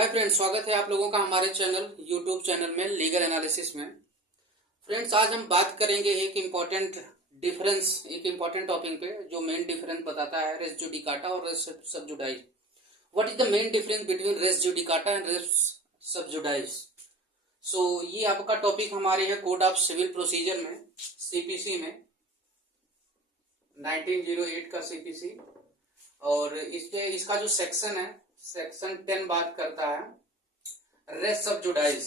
Hi friends, स्वागत है आप लोगों का हमारे चैनल यूट्यूब चैनल में लीगल एनालिसिस में। फ्रेंड्स, आज हम बात करेंगे एक इम्पॉर्टेंट टॉपिक पे जो मेन डिफरेंस बताता है रेस जुडिकाटा और res sub judice. What is the main difference between res judicata and res sub judice. So ये आपका टॉपिक हमारे है कोड ऑफ सिविल प्रोसीजर में, सीपीसी में, 1908 का सीपीसी। और इसका जो सेक्शन है, सेक्शन 10 बात करता है रेस सबजुडाइज।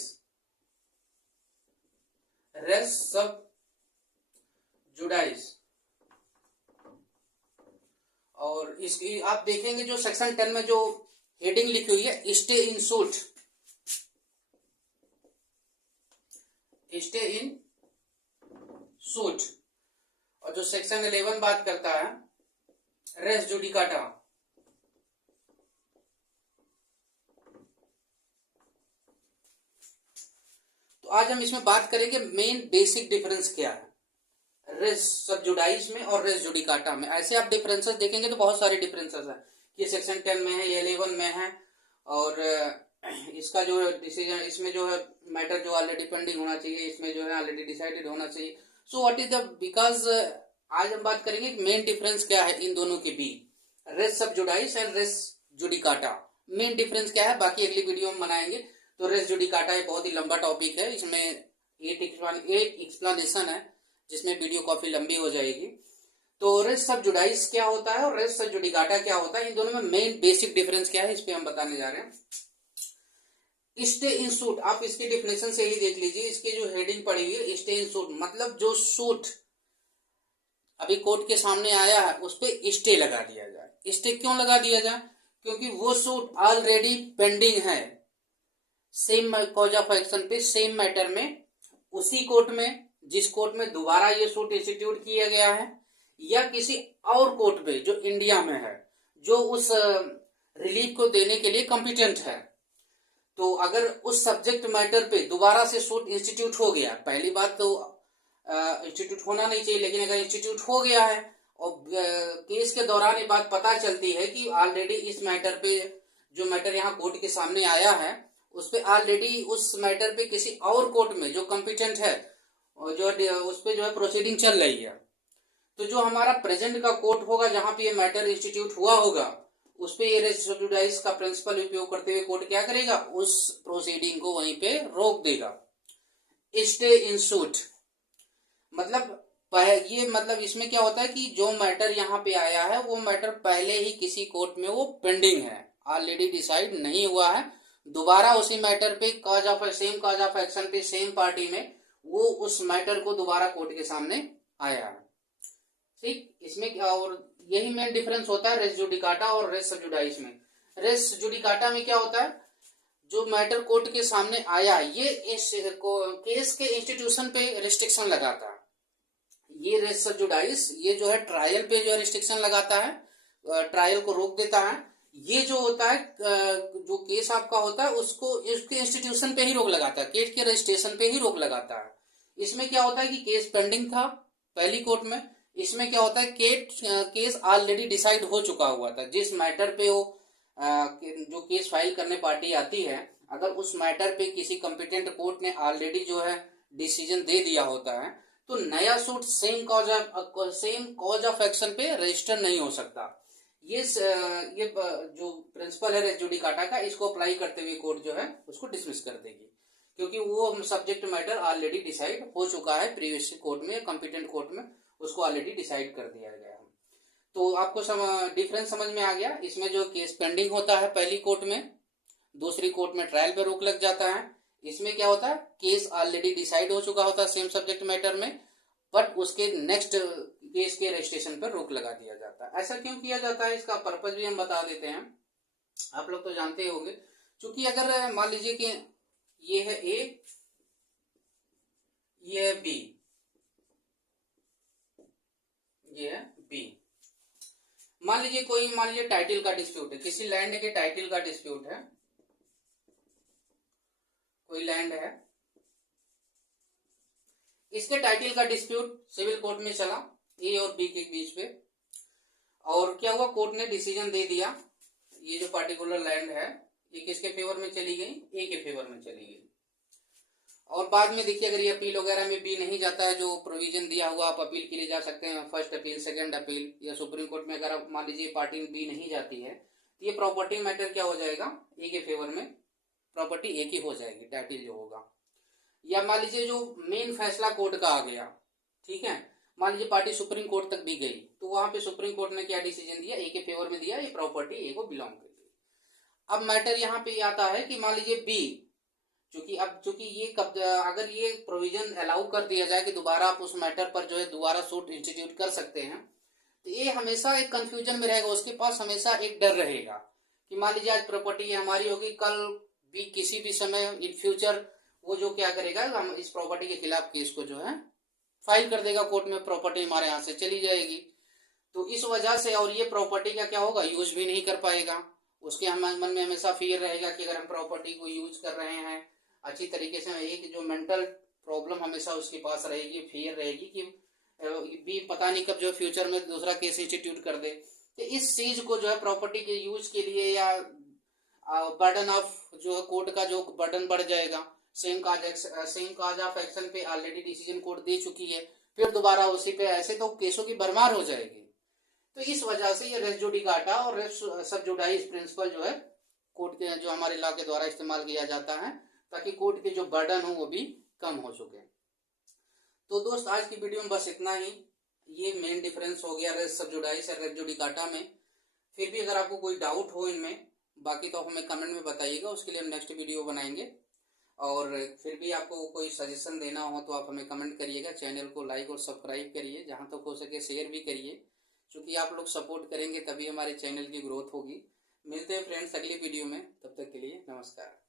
रेस सबजुडाइज और इसकी आप देखेंगे जो सेक्शन 10 में जो हेडिंग लिखी हुई है stay in suit, stay in suit. और जो सेक्शन 11 बात करता है रेस जुडिकाटा। तो आज हम इसमें बात करेंगे मेन बेसिक डिफरेंस क्या है रेस सबजुडाइज में और रेस जुडिकाटा में। ऐसे आप डिफरेंसेस देखेंगे तो बहुत सारे डिफरेंसेस है कि सेक्शन 10 में है, ये 11 में है। और इसका जो डिसीजन, इसमें जो है मैटर जो ऑलरेडी पेंडिंग होना चाहिए, इसमें जो है ऑलरेडी डिसाइडेड होना चाहिए। So what is the because आज हम बात करेंगे मेन डिफरेंस क्या है इन दोनों के बीच, res sub judice and res judicata. Main difference क्या है बाकी अगली वीडियो में बनाएंगे। तो रेस जुडिकाटा एक बहुत ही लंबा टॉपिक है, इसमें एक एक्सप्लेनेशन है जिसमें वीडियो काफी लंबी हो जाएगी। तो रेस सबजुडाइज क्या होता है और रेस जुडिकाटा क्या होता है, इन दोनों में मेन बेसिक डिफरेंस क्या है, इस पे हम बताने जा रहे हैं। स्टे इन सूट, आप इसकी डिफिनेशन से ही देख लीजिए, इसकी जो हेडिंग पड़ी हुई है स्टे इन सूट, मतलब जो सूट अभी कोर्ट के सामने आया है उस पर स्टे लगा दिया जाए। स्टे क्यों लगा दिया जाए? क्योंकि वो सूट ऑलरेडी पेंडिंग है सेम कॉज ऑफ एक्शन पे, सेम मैटर में, उसी कोर्ट में जिस कोर्ट में दोबारा ये सूट इंस्टीट्यूट किया गया है, या किसी और कोर्ट में जो इंडिया में है, जो उस रिलीफ को देने के लिए कॉम्पिटेंट है। तो अगर उस सब्जेक्ट मैटर पे दोबारा से सूट इंस्टीट्यूट हो गया, पहली बात तो इंस्टीट्यूट होना नहीं चाहिए, लेकिन अगर इंस्टीट्यूट हो गया है और केस के दौरान ये बात पता चलती है कि ऑलरेडी इस मैटर पे, जो मैटर यहाँ कोर्ट के सामने आया है उस पे ऑलरेडी उस मैटर पे किसी और कोर्ट में जो कॉम्पिटेंट है और जो उस पे जो है प्रोसीडिंग चल रही है, तो जो हमारा प्रेजेंट का कोर्ट होगा जहां पे ये मैटर इंस्टीट्यूट हुआ होगा, उस पे ये रेस सबजुडाइज का प्रिंसिपल उपयोग करते हुए कोर्ट क्या करेगा, उस प्रोसीडिंग को वहीं पे रोक देगा। स्टे इन सूट मतलब ये मतलब इसमें क्या होता है कि जो मैटर यहाँ पे आया है वो मैटर पहले ही किसी कोर्ट में वो पेंडिंग है, ऑलरेडी डिसाइड नहीं हुआ है, दोबारा उसी मैटर पे सेम कॉज ऑफ एक्शन पे सेम पार्टी में वो उस मैटर को दोबारा कोर्ट के सामने आया है। ठीक, इसमें क्या, और यही मेन डिफरेंस होता है रेस जुडिकाटा और रेस सबजुडाइज में। रेस जुडिकाटा में क्या होता है, जो मैटर कोर्ट के सामने आया ये इस केस के इंस्टीट्यूशन पे रिस्ट्रिक्शन लगाता है। ये रेस सबजुडाइज ये जो है ट्रायल पे जो है रिस्ट्रिक्शन लगाता है, ट्रायल को रोक देता है। ये जो होता है जो केस आपका होता है उसको उसके इंस्टीट्यूशन पे ही रोक लगाता है, केस के रजिस्ट्रेशन पे ही रोक लगाता है। इसमें क्या होता है कि केस पेंडिंग था पहली कोर्ट में, इसमें क्या होता है केस ऑलरेडी डिसाइड हो चुका हुआ था। जिस मैटर पे वो जो केस फाइल करने पार्टी आती है, अगर उस मैटर पे किसी कॉम्पिटेंट कोर्ट ने ऑलरेडी जो है डिसीजन दे दिया होता है तो नया suit same cause of action पे रजिस्टर नहीं हो सकता। ये जो प्रिंसिपल है रेस जुडिकाटा का, इसको अप्लाई करते हुए कोर्ट जो है उसको डिसमिस कर देगी, क्योंकि वो सब्जेक्ट मैटर ऑलरेडी डिसाइड हो चुका है प्रीवियस कोर्ट में, कॉम्पिटेंट कोर्ट में उसको ऑलरेडी डिसाइड कर दिया गया है। तो आपको डिफरेंस समझ में आ गया। इसमें जो केस पेंडिंग होता है पहली कोर्ट में, दूसरी कोर्ट में ट्रायल पे रोक लग जाता है। इसमें क्या होता है, केस ऑलरेडी डिसाइड हो चुका होता है सेम सब्जेक्ट मैटर में, बट उसके नेक्स्ट केस के रजिस्ट्रेशन पर रोक लगा दिया जाता है। ऐसा क्यों किया जाता है, इसका पर्पज भी हम बता देते हैं। आप लोग तो जानते ही होंगे, क्योंकि अगर मान लीजिए कि ये है ए, ये है बी, ये है बी। मान लीजिए टाइटल का डिस्प्यूट है, किसी लैंड के टाइटल का डिस्प्यूट है, कोई लैंड है, इसके टाइटल का डिस्प्यूट सिविल कोर्ट में चला ए और बी के बीच पे, और क्या हुआ, कोर्ट ने डिसीजन दे दिया ये जो पार्टिकुलर लैंड है ये किसके फेवर में चली गई, ए के फेवर में चली गई। और बाद में देखिए अगर ये अपील वगैरह में बी नहीं जाता है, जो प्रोविजन दिया हुआ आप अपील के लिए जा सकते हैं, फर्स्ट अपील, सेकंड अपील, या सुप्रीम कोर्ट में अगर आप मान लीजिए पार्टी बी नहीं जाती है तो ये प्रॉपर्टी मैटर क्या हो जाएगा, ए के फेवर में प्रॉपर्टी ए की हो जाएगी, टाइटल जो होगा। या मान लीजिए जो मेन फैसला कोर्ट का आ गया, ठीक है, मान लीजिए पार्टी सुप्रीम कोर्ट तक भी गई तो वहां पे सुप्रीम कोर्ट ने क्या डिसीजन दिया, ए के फेवर में दिया, ये प्रॉपर्टी ए को बिलोंग करती है। अब मैटर यहाँ पे आता है कि मान लीजिए बी, चूंकि ये अगर ये प्रोविजन अलाउ कर दिया जाए कि दोबारा आप उस मैटर पर जो है दोबारा सूट इंस्टीट्यूट कर सकते हैं, तो ये हमेशा एक कंफ्यूजन में रहेगा, उसके पास हमेशा एक डर रहेगा कि मान लीजिए आज प्रॉपर्टी हमारी होगी, कल भी किसी भी समय इन फ्यूचर वो जो क्या करेगा, हम इस प्रॉपर्टी के खिलाफ केस को जो है फाइल कर देगा कोर्ट में, प्रॉपर्टी हमारे यहाँ से चली जाएगी। तो इस वजह से, और ये प्रॉपर्टी का क्या होगा, यूज भी नहीं कर पाएगा, उसके मन में हमेशा फियर रहेगा कि अगर हम प्रॉपर्टी को यूज कर रहे हैं अच्छी तरीके से, एक जो मेंटल प्रॉब्लम हमेशा उसके पास रहेगी, फियर रहेगी कि भी पता नहीं कब जो फ्यूचर में दूसरा केस इंस्टीट्यूट कर दे। तो इस चीज को जो है प्रॉपर्टी के यूज के लिए, या बर्डन ऑफ जो है कोर्ट का जो बर्डन बढ़ जाएगा, सेम काज ऑफ एक्शन पे ऑलरेडी डिसीजन कोर्ट दे चुकी है, फिर दोबारा उसी पे ऐसे तो केसों की भरमार हो जाएगी। तो इस वजह से ये रेस जुडिकाटा और रेस सब जुडाइस प्रिंसिपल जो है कोर्ट के जो हमारे लॉ के द्वारा इस्तेमाल किया जाता है ताकि कोर्ट के जो बर्डन हो वो भी कम हो सके। तो दोस्त आज की वीडियो में बस इतना ही, ये मेन डिफरेंस हो गया रेस सब जुडाइस और रेस जुडिकाटा में। फिर भी अगर आपको कोई डाउट हो इनमें, बाकी तो आप हमें कमेंट में बताइएगा, उसके लिए हम नेक्स्ट वीडियो बनाएंगे। और फिर भी आपको कोई सजेशन देना हो तो आप हमें कमेंट करिएगा, चैनल को लाइक और सब्सक्राइब करिए, जहाँ तक हो सके शेयर भी करिए, क्योंकि आप लोग सपोर्ट करेंगे तभी हमारे चैनल की ग्रोथ होगी। मिलते हैं फ्रेंड्स अगली वीडियो में, तब तक के लिए नमस्कार।